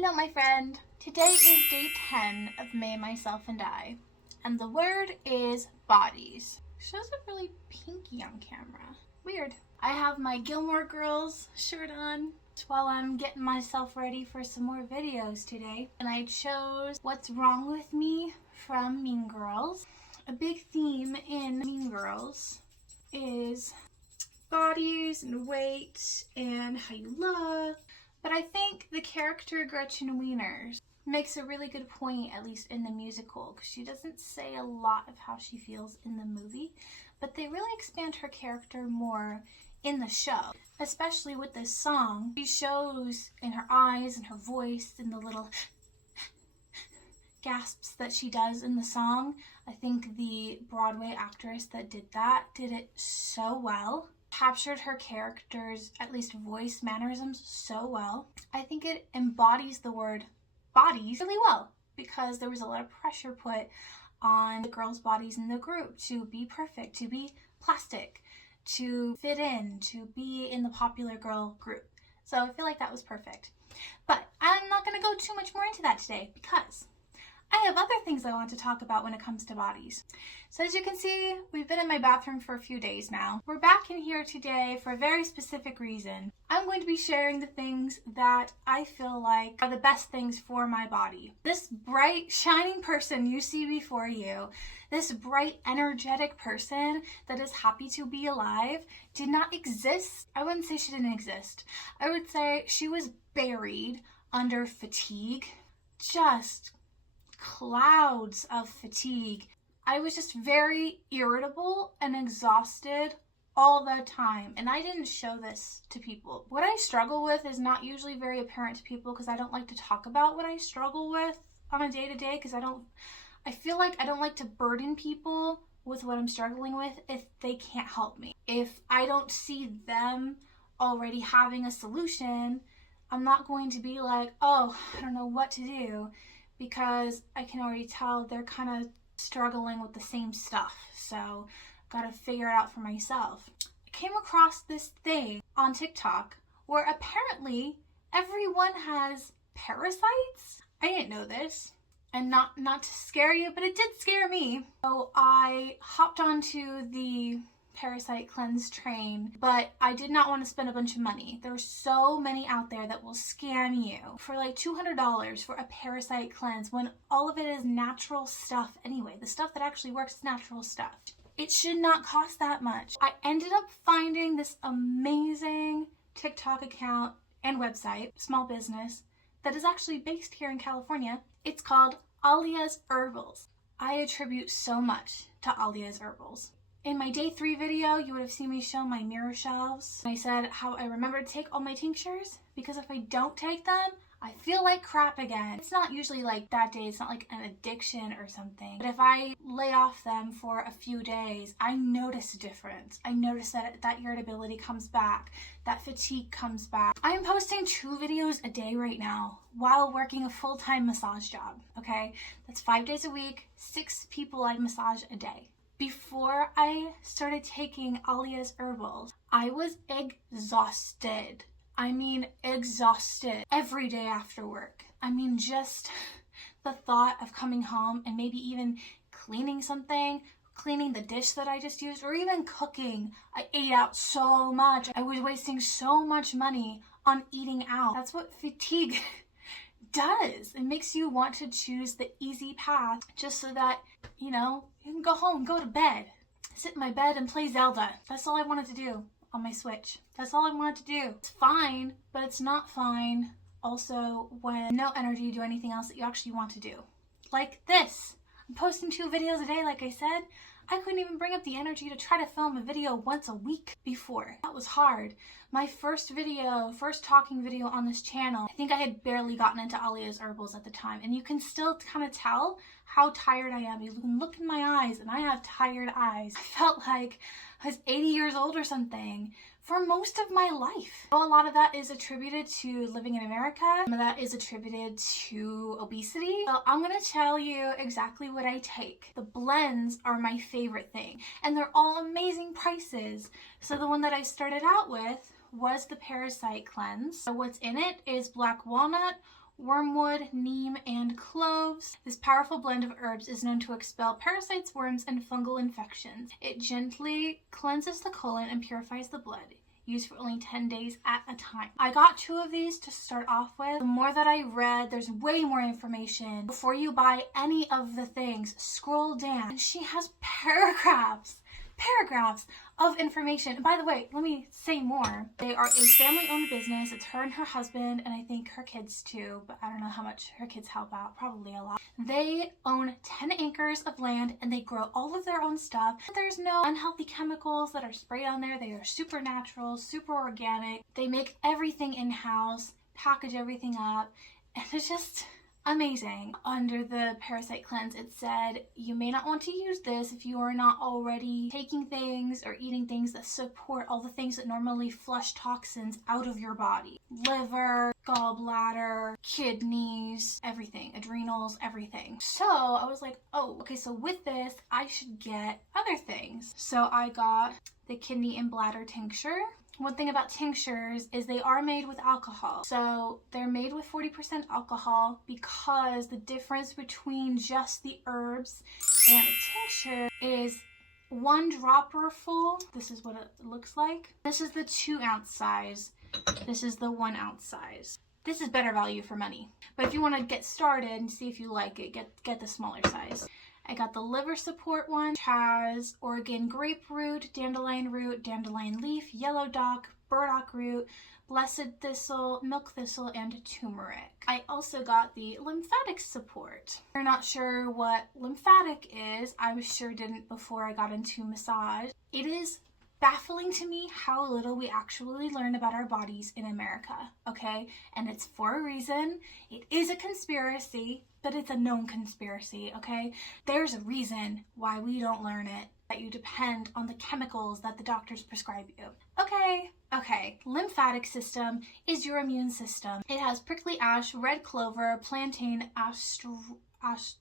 Hello, my friend. Today is day 10 of May, Myself, and I, and the word is bodies. Shows up really pinky on camera. Weird. I have my Gilmore Girls shirt on while I'm getting myself ready for some more videos today, and I chose What's Wrong With Me from Mean Girls. A big theme in Mean Girls is bodies and weight and how you look. But I think the character Gretchen Wieners makes a really good point, at least in the musical, because she doesn't say a lot of how she feels in the movie, but they really expand her character more in the show, especially with this song. She shows in her eyes and her voice and the little gasps that she does in the song. I think the Broadway actress that did that did it so well. Captured her character's, at least voice mannerisms, so well. I think it embodies the word bodies really well, because there was a lot of pressure put on the girls' bodies in the group to be perfect, to be plastic, to fit in, to be in the popular girl group. So I feel like that was perfect. But I'm not going to go too much more into that today, because I have other things I want to talk about when it comes to bodies. So as you can see, we've been in my bathroom for a few days now. We're back in here today for a very specific reason. I'm going to be sharing the things that I feel like are the best things for my body. This bright, shining person you see before you, this bright, energetic person that is happy to be alive, did not exist. I wouldn't say she didn't exist. I would say she was buried under fatigue. Just clouds of fatigue. I was just very irritable and exhausted all the time, and I didn't show this to people. What I struggle with is not usually very apparent to people, because I don't like to talk about what I struggle with on a day-to-day, because I feel like I don't like to burden people with what I'm struggling with if they can't help me. If I don't see them already having a solution, I'm not going to be like, oh, I don't know what to do, because I can already tell they're kind of struggling with the same stuff. So I've got to figure it out for myself. I came across this thing on TikTok where apparently everyone has parasites. I didn't know this. And not to scare you, but it did scare me. So I hopped onto the parasite cleanse train, but I did not want to spend a bunch of money. There are so many out there that will scam you for like $200 for a parasite cleanse when all of it is natural stuff anyway. The stuff that actually works is natural stuff. It should not cost that much. I ended up finding this amazing TikTok account and website, small business, that is actually based here in California. It's called Alia's Herbals. I attribute so much to Alia's Herbals. In my day 3 video, you would have seen me show my mirror shelves. I said how I remember to take all my tinctures, because if I don't take them, I feel like crap again. It's not usually like that day, it's not like an addiction or something. But if I lay off them for a few days, I notice a difference. I notice that irritability comes back, that fatigue comes back. I am posting 2 videos a day right now while working a full-time massage job, okay? That's 5 days a week, 6 people I massage a day. Before I started taking Alia's Herbals, I was exhausted. I mean, exhausted every day after work. I mean, just the thought of coming home and maybe even cleaning something, cleaning the dish that I just used, or even cooking. I ate out so much. I was wasting so much money on eating out. That's what fatigue does. It makes you want to choose the easy path just so that, you can go home, go to bed, sit in my bed and play Zelda. That's all I wanted to do on my Switch. That's all I wanted to do. It's fine, but it's not fine also when no energy to do anything else that you actually want to do. Like this. I'm posting 2 videos a day, like I said. I couldn't even bring up the energy to try to film a video once a week before. That was hard. My first talking video on this channel, I think I had barely gotten into Alia's Herbals at the time, and you can still kind of tell how tired I am. You can look in my eyes, and I have tired eyes. I felt like I was 80 years old or something for most of my life. A lot of that is attributed to living in America. Some of that is attributed to obesity. So I'm gonna tell you exactly what I take. The blends are my favorite thing, and they're all amazing prices. So the one that I started out with was the Parasite Cleanse. So what's in it is black walnut, wormwood, neem, and cloves. This powerful blend of herbs is known to expel parasites, worms, and fungal infections. It gently cleanses the colon and purifies the blood. Used for only 10 days at a time. I got 2 of these to start off with. The more that I read, there's way more information. Before you buy any of the things, scroll down. And she has paragraphs of information. And by the way, let me say more. They are a family-owned business. It's her and her husband, and I think her kids too, but I don't know how much her kids help out. Probably a lot. They own 10 acres of land, and they grow all of their own stuff. There's no unhealthy chemicals that are sprayed on there. They are super natural, super organic. They make everything in-house, package everything up, and it's just amazing. Under the parasite cleanse, it said you may not want to use this if you are not already taking things or eating things that support all the things that normally flush toxins out of your body. Liver, gallbladder, kidneys, everything, adrenals, everything. So I was like, oh, okay, so with this, I should get other things. So I got the kidney and bladder tincture. One thing about tinctures is they are made with alcohol. So they're made with 40% alcohol because the difference between just the herbs and a tincture is 1 dropper full. This is what it looks like. This is the 2-ounce size. This is the 1-ounce size. This is better value for money. But if you want to get started and see if you like it, get the smaller size. I got the liver support one, which has Oregon grapefruit, dandelion root, dandelion leaf, yellow dock, burdock root, blessed thistle, milk thistle, and turmeric. I also got the lymphatic support. If you're not sure what lymphatic is, I sure didn't before I got into massage. It is baffling to me how little we actually learn about our bodies in America, okay? And it's for a reason. It is a conspiracy, but it's a known conspiracy, okay? There's a reason why we don't learn it, that you depend on the chemicals that the doctors prescribe you. Okay. Lymphatic system is your immune system. It has prickly ash, red clover, plantain, astragalus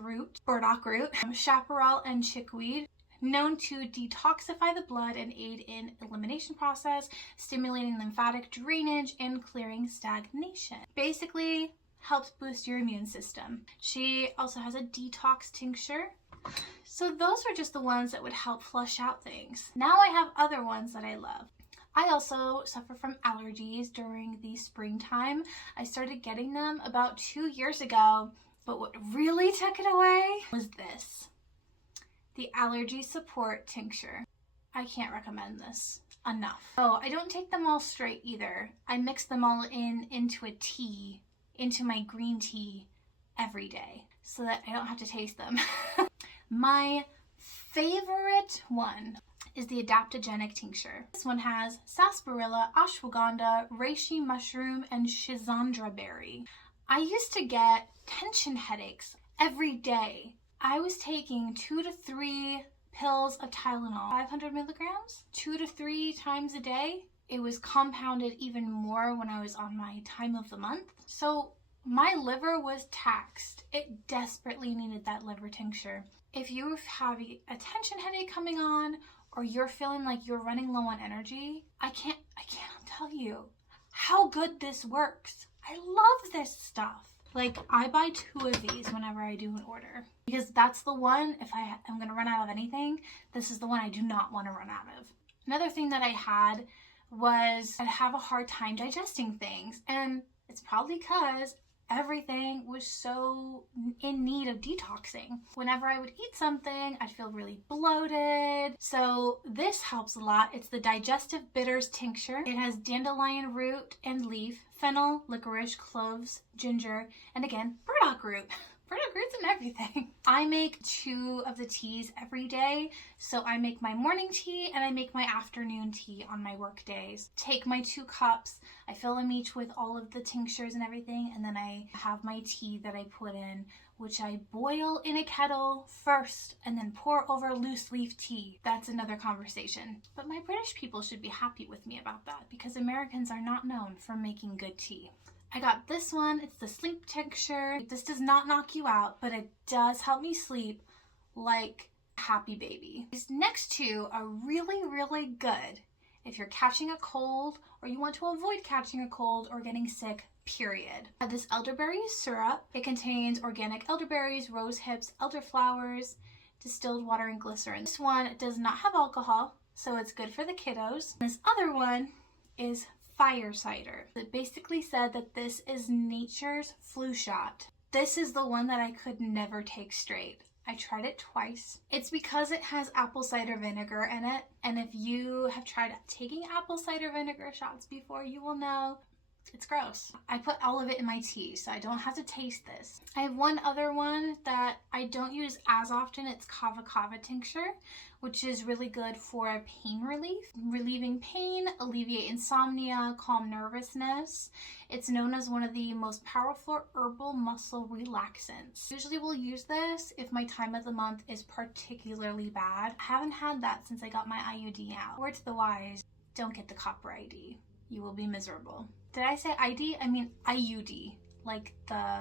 root, burdock root, chaparral, and chickweed. Known to detoxify the blood and aid in elimination process, stimulating lymphatic drainage and clearing stagnation. Basically, helps boost your immune system. She also has a detox tincture. So those are just the ones that would help flush out things. Now I have other ones that I love. I also suffer from allergies during the springtime. I started getting them about 2 years ago, but what really took it away was this. The allergy support tincture. I can't recommend this enough. Oh, I don't take them all straight either. I mix them all into a tea, into my green tea every day so that I don't have to taste them. My favorite one is the adaptogenic tincture. This one has sarsaparilla, ashwagandha, reishi mushroom, and schisandra berry. I used to get tension headaches every day. I was taking 2 to 3 pills of Tylenol, 500 milligrams, 2 to 3 times a day. It was compounded even more when I was on my time of the month. So my liver was taxed. It desperately needed that liver tincture. If you have a tension headache coming on, or you're feeling like you're running low on energy, I can't tell you how good this works. I love this stuff. Like, I buy 2 of these whenever I do an order because that's the one, if I'm going to run out of anything, this is the one I do not want to run out of. Another thing that I had was I'd have a hard time digesting things, and it's probably because everything was so in need of detoxing. Whenever I would eat something, I'd feel really bloated. So this helps a lot. It's the Digestive Bitters Tincture. It has dandelion root and leaf, fennel, licorice, cloves, ginger, and again, burdock root. Burdock root's in everything. I make 2 of the teas every day. So I make my morning tea and I make my afternoon tea on my work days. Take my 2 cups, I fill them each with all of the tinctures and everything, and then I have my tea that I put in, which I boil in a kettle first and then pour over loose leaf tea. That's another conversation. But my British people should be happy with me about that because Americans are not known for making good tea. I got this one. It's the sleep tincture. This does not knock you out, but it does help me sleep like a happy baby. These next 2 are really, really good, if you're catching a cold or you want to avoid catching a cold or getting sick, period. This elderberry syrup, it contains organic elderberries, rose hips, elderflowers, distilled water, and glycerin. This one does not have alcohol, so it's good for the kiddos. This other one is fire cider. It basically said that this is nature's flu shot. This is the one that I could never take straight. I tried it twice. It's because it has apple cider vinegar in it, and if you have tried taking apple cider vinegar shots before, you will know it's gross. I put all of it in my tea, so I don't have to taste this. I have one other one that I don't use as often. It's kava kava tincture, which is really good for pain relief, relieving pain, alleviate insomnia, calm nervousness. It's known as one of the most powerful herbal muscle relaxants. Usually we'll use this if my time of the month is particularly bad. I haven't had that since I got my IUD out. Word to the wise, don't get the copper ID. You will be miserable. Did I say ID? I mean IUD, like the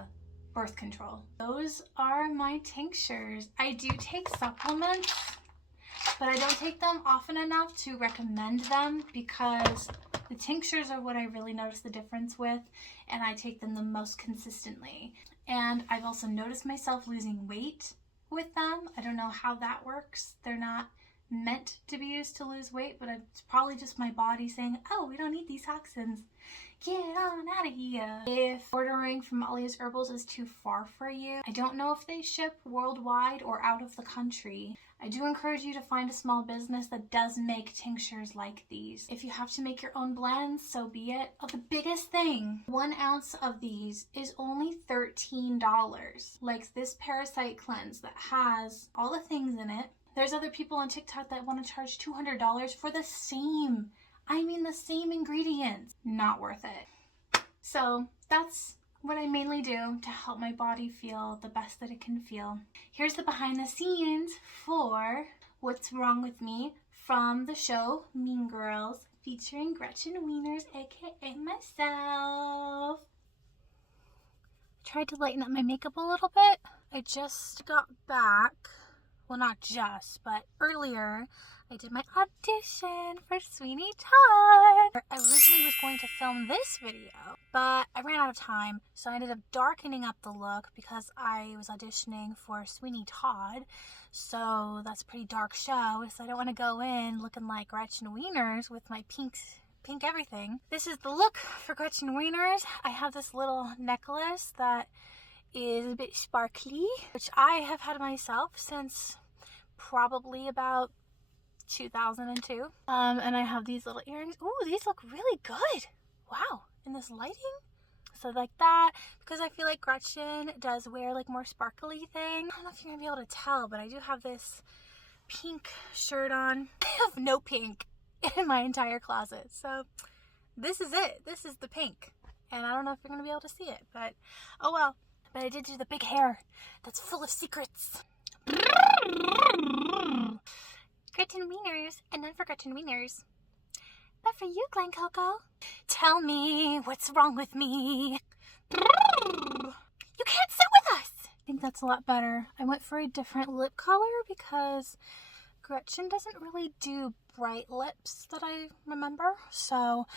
birth control. Those are my tinctures. I do take supplements, but I don't take them often enough to recommend them because the tinctures are what I really notice the difference with, and I take them the most consistently. And I've also noticed myself losing weight with them. I don't know how that works. They're not meant to be used to lose weight, but it's probably just my body saying, oh, we don't need these toxins. Get on out of here. If ordering from Alia's Herbals is too far for you, I don't know if they ship worldwide or out of the country. I do encourage you to find a small business that does make tinctures like these. If you have to make your own blends, so be it. Oh, the biggest thing, 1 ounce of these is only $13. Like this parasite cleanse that has all the things in it. There's other people on TikTok that want to charge $200 for the same ingredients. Not worth it. So that's what I mainly do to help my body feel the best that it can feel. Here's the behind the scenes for What's Wrong With Me from the show Mean Girls, featuring Gretchen Wieners, aka myself. Tried to lighten up my makeup a little bit. I just got back. Well, not just, but earlier I did my audition for Sweeney Todd. I originally was going to film this video, but I ran out of time, so I ended up darkening up the look because I was auditioning for Sweeney Todd, so that's a pretty dark show, so I don't want to go in looking like Gretchen Wieners with my pink everything. This is the look for Gretchen Wieners. I have this little necklace that is a bit sparkly, which I have had myself since probably about 2002. And I have these little earrings. Ooh, these look really good. Wow, in this lighting. So like that, because I feel like Gretchen does wear like more sparkly thing. I don't know if you're gonna be able to tell, but I do have this pink shirt on. I have no pink in my entire closet. So this is it. This is the pink. And I don't know if you're gonna be able to see it, but oh well. But I did do the big hair that's full of secrets. Gretchen Wieners, and none for Gretchen Wieners, but for you, Glen Coco. Tell me what's wrong with me. You can't sit with us. I think that's a lot better. I went for a different lip color because Gretchen doesn't really do bright lips that I remember. So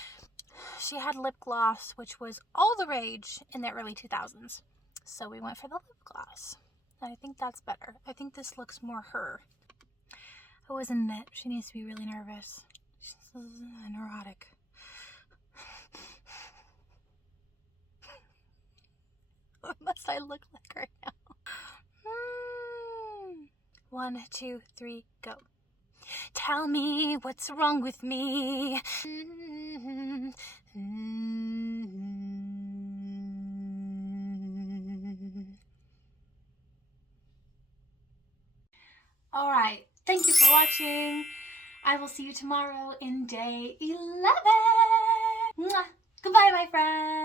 she had lip gloss, which was all the rage in the early 2000s. So we went for the lip gloss. And I think that's better. I think this looks more her. Oh, isn't it? She needs to be really nervous. She's neurotic. What must I look like right now? 1, 2, 3, go. Tell me what's wrong with me. All right. Thank you for watching. I will see you tomorrow in day 11. Mwah. Goodbye, my friends.